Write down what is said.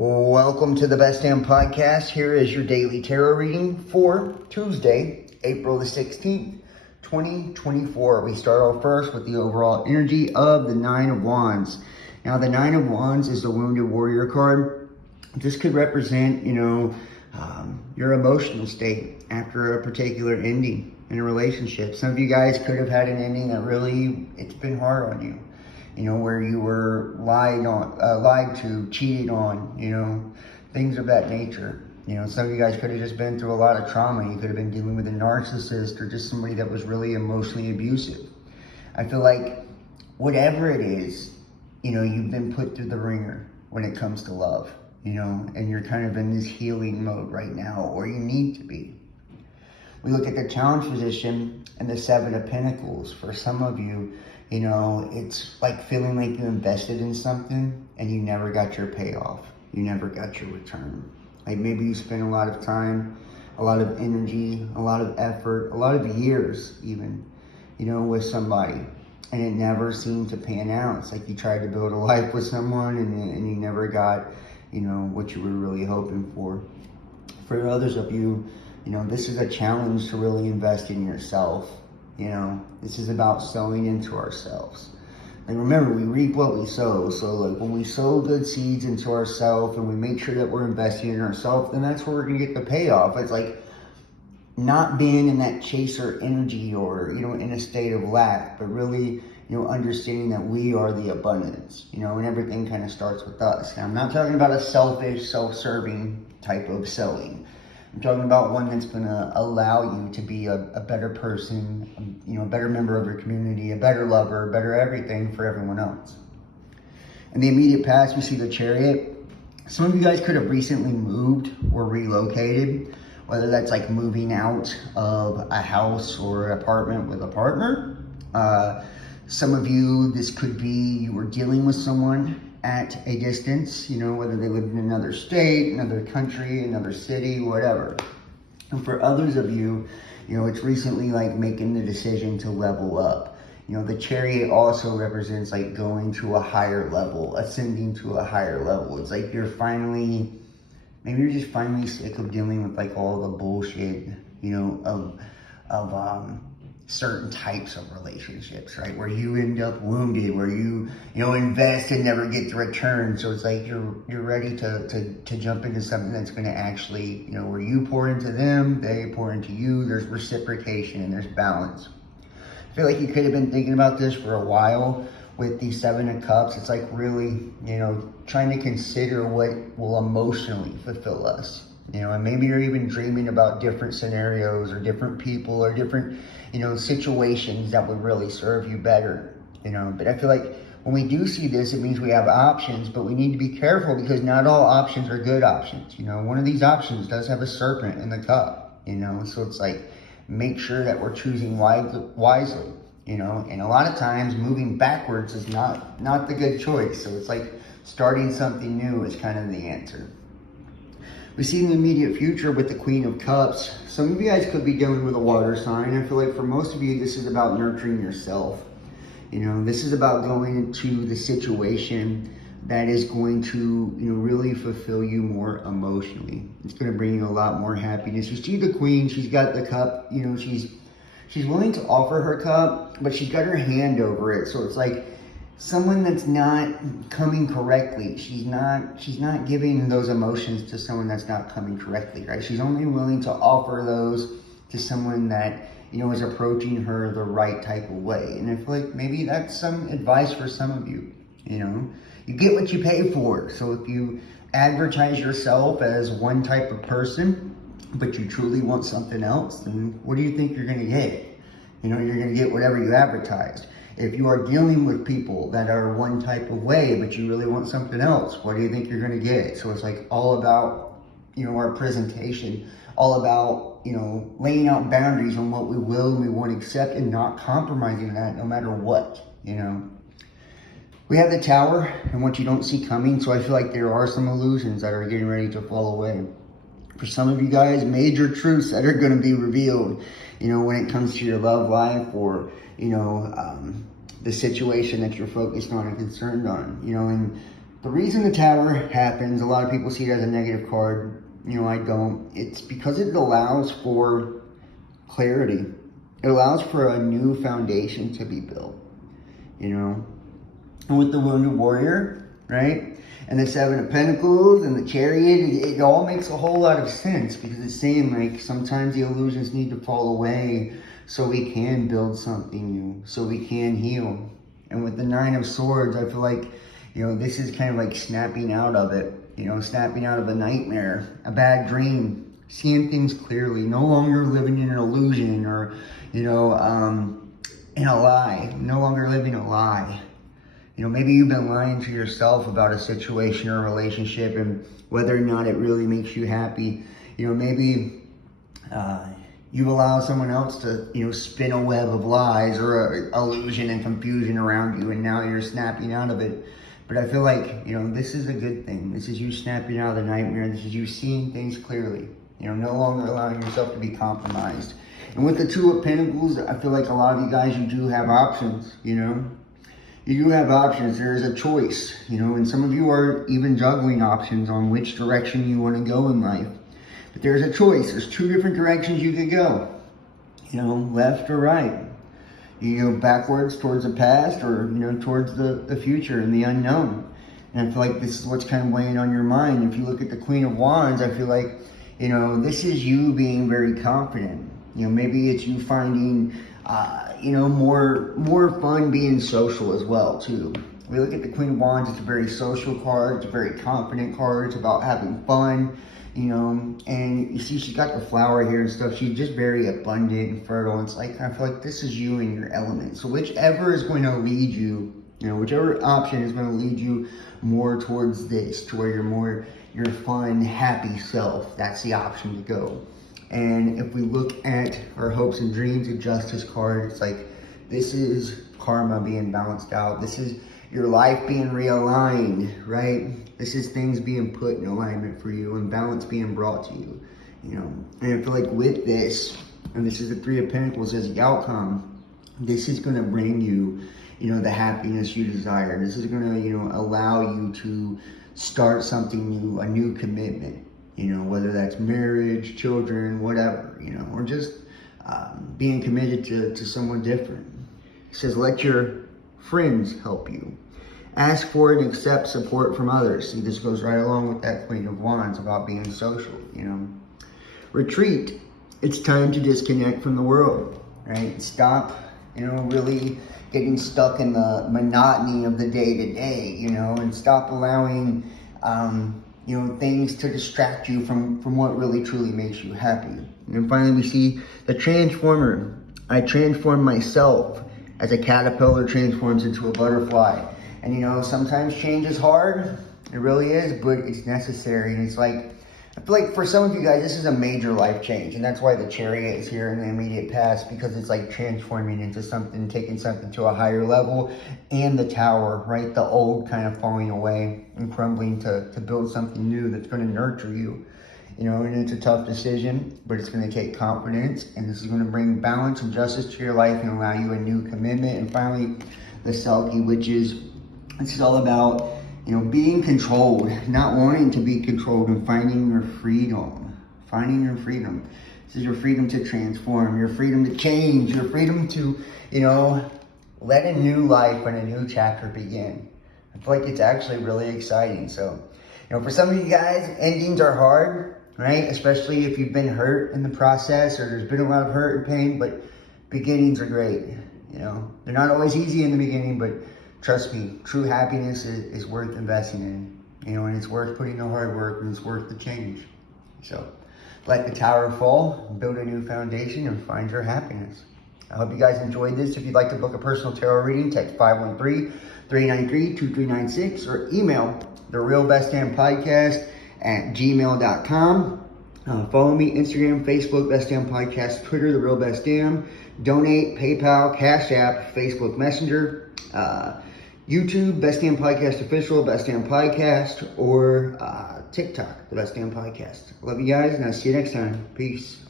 Welcome to the Best Damn Podcast. Here is your daily tarot reading for Tuesday, April the 16th, 2024. We start off first with the overall energy of the Nine of Wands. Now, the Nine of Wands is the Wounded Warrior card. This could represent, your emotional state after a particular ending in a relationship. Some of you guys could have had an ending that really, it's been hard on you. Where you were lied to, cheated on, things of that nature. Some of you guys could have just been through a lot of trauma. You could have been dealing with a narcissist or just somebody that was really emotionally abusive. I feel like whatever it is, you've been put through the ringer when it comes to love, and you're kind of in this healing mode right now, or you need to be. We look at the challenge position and the Seven of Pentacles. For some of you, it's like feeling like you invested in something and you never got your payoff. You never got your return. Like maybe you spent a lot of time, a lot of energy, a lot of effort, a lot of years even, with somebody. And it never seemed to pan out. It's like you tried to build a life with someone and you never got, what you were really hoping for. For others of you, this is a challenge to really invest in yourself. This is about sowing into ourselves. Like remember, we reap what we sow. So like when we sow good seeds into ourselves and we make sure that we're investing in ourselves, then that's where we're gonna get the payoff. It's like not being in that chaser energy or, in a state of lack, but really, understanding that we are the abundance, and everything kind of starts with us. Now, I'm not talking about a selfish, self-serving type of selling. I'm talking about one that's going to allow you to be a better person, a better member of your community, a better lover, better everything for everyone else. In the immediate past, we see the Chariot. Some of you guys could have recently moved or relocated, whether that's like moving out of a house or an apartment with a partner. Some of you, this could be you were dealing with someone at a distance, whether they lived in another state, another country, another city, whatever. And for others of you, it's recently like making the decision to level up. The Chariot also represents like going to a higher level, ascending to a higher level. It's like maybe you're just finally sick of dealing with like all the bullshit, of certain types of relationships, right? Where you end up wounded, where you invest and never get the return. So it's like you're ready to jump into something that's going to actually, where you pour into them, they pour into you. There's reciprocation and there's balance. I feel like you could have been thinking about this for a while with the Seven of Cups. It's like really, trying to consider what will emotionally fulfill us. And maybe you're even dreaming about different scenarios or different people or different, situations that would really serve you better, But I feel like when we do see this, it means we have options, but we need to be careful because not all options are good options. One of these options does have a serpent in the cup, So it's like, make sure that we're choosing wisely, And a lot of times moving backwards is not the good choice. So it's like starting something new is kind of the answer. We see in the immediate future with the Queen of Cups, some of you guys could be dealing with a water sign. I feel like for most of you, this is about nurturing yourself. This is about going into the situation that is going to, really fulfill you more emotionally. It's going to bring you a lot more happiness. You see the Queen, she's got the cup, she's willing to offer her cup, but she's got her hand over it. So it's like, someone that's not coming correctly. She's not giving those emotions to someone that's not coming correctly, right? She's only willing to offer those to someone that, is approaching her the right type of way. And I feel like maybe that's some advice for some of you, You get what you pay for. So if you advertise yourself as one type of person, but you truly want something else, then what do you think you're going to get? You're going to get whatever you advertised. If you are dealing with people that are one type of way, but you really want something else, what do you think you're going to get? So it's like all about, our presentation, all about, laying out boundaries on what we will and we won't accept and not compromising that no matter what, We have the Tower and what you don't see coming. So I feel like there are some illusions that are getting ready to fall away. For some of you guys, major truths that are going to be revealed, when it comes to your love life or, the situation that you're focused on and concerned on, and The reason the Tower happens, a lot of people see it as a negative card. I don't. It's because it allows for clarity. It allows for a new foundation to be built, And with the Wounded Warrior, right? And the Seven of Pentacles and the Chariot, it all makes a whole lot of sense because it's saying like sometimes the illusions need to fall away so we can build something new, so we can heal. And with the Nine of Swords, I feel like, this is kind of like snapping out of it, snapping out of a nightmare, a bad dream, seeing things clearly, no longer living in an illusion or, in a lie, no longer living a lie. Maybe you've been lying to yourself about a situation or a relationship and whether or not it really makes you happy. Maybe you've allowed someone else to, spin a web of lies or illusion and confusion around you, and now you're snapping out of it. But I feel like, this is a good thing. This is you snapping out of the nightmare. This is you seeing things clearly. No longer allowing yourself to be compromised. And with the Two of Pentacles, I feel like a lot of you guys, you do have options, You do have options. There is a choice, and some of you are even juggling options on which direction you want to go in life. But there's a choice. There's two different directions you could go, left or right. You go backwards towards the past or, towards the future and the unknown. And I feel like this is what's kind of weighing on your mind. If you look at the Queen of Wands, I feel like, this is you being very confident. Maybe it's you finding, more fun being social as well, too. We look at the Queen of Wands, it's a very social card, it's a very confident card, it's about having fun, and you see she's got the flower here and stuff. She's just very abundant and fertile. It's like, I feel like this is you in your element. So whichever is going to lead you, whichever option is going to lead you more towards this, to where you're more your fun, happy self, that's the option to go. And if we look at our hopes and dreams, the Justice card, it's like, this is karma being balanced out. This is your life being realigned, right? This is things being put in alignment for you and balance being brought to you, And I feel like with this, and this is the Three of Pentacles as the outcome, this is going to bring you, the happiness you desire. This is going to, allow you to start something new, a new commitment, whether that's marriage, children, whatever, or just being committed to someone different. It says, let your friends help you. Ask for and accept support from others. See, this goes right along with that Queen of Wands about being social, Retreat. It's time to disconnect from the world, right? Stop, really getting stuck in the monotony of the day-to-day, and stop allowing, things to distract you from what really truly makes you happy. And then finally we see the Transformer. I transform myself as a caterpillar transforms into a butterfly. And sometimes change is hard. It really is, but it's necessary. And it's like, I feel like for some of you guys, this is a major life change. And that's why the Chariot is here in the immediate past, because it's like transforming into something, taking something to a higher level. And the Tower, right? The old kind of falling away and crumbling to build something new that's going to nurture you. And it's a tough decision, but it's going to take confidence. And this is going to bring balance and justice to your life and allow you a new commitment. And finally, the Selkie, which is, this is all about, being controlled, not wanting to be controlled, and finding your freedom. Finding your freedom. This is your freedom to transform, your freedom to change, your freedom to, let a new life and a new chapter begin. I feel like it's actually really exciting. So, for some of you guys, endings are hard, right? Especially if you've been hurt in the process or there's been a lot of hurt and pain, but beginnings are great. They're not always easy in the beginning, but trust me, true happiness is worth investing in, and it's worth putting the hard work, and it's worth the change. So let the tower fall, build a new foundation, and find your happiness. I hope you guys enjoyed this. If you'd like to book a personal tarot reading, text 513-393-2396 or email therealbestdampodcast@gmail.com. Follow me, Instagram, Facebook, Best Damn Podcast, Twitter, The Real Best Damn. Donate, PayPal, Cash App, Facebook Messenger, YouTube, Best Damn Podcast Official, Best Damn Podcast, or TikTok, The Best Damn Podcast. Love you guys, and I'll see you next time. Peace.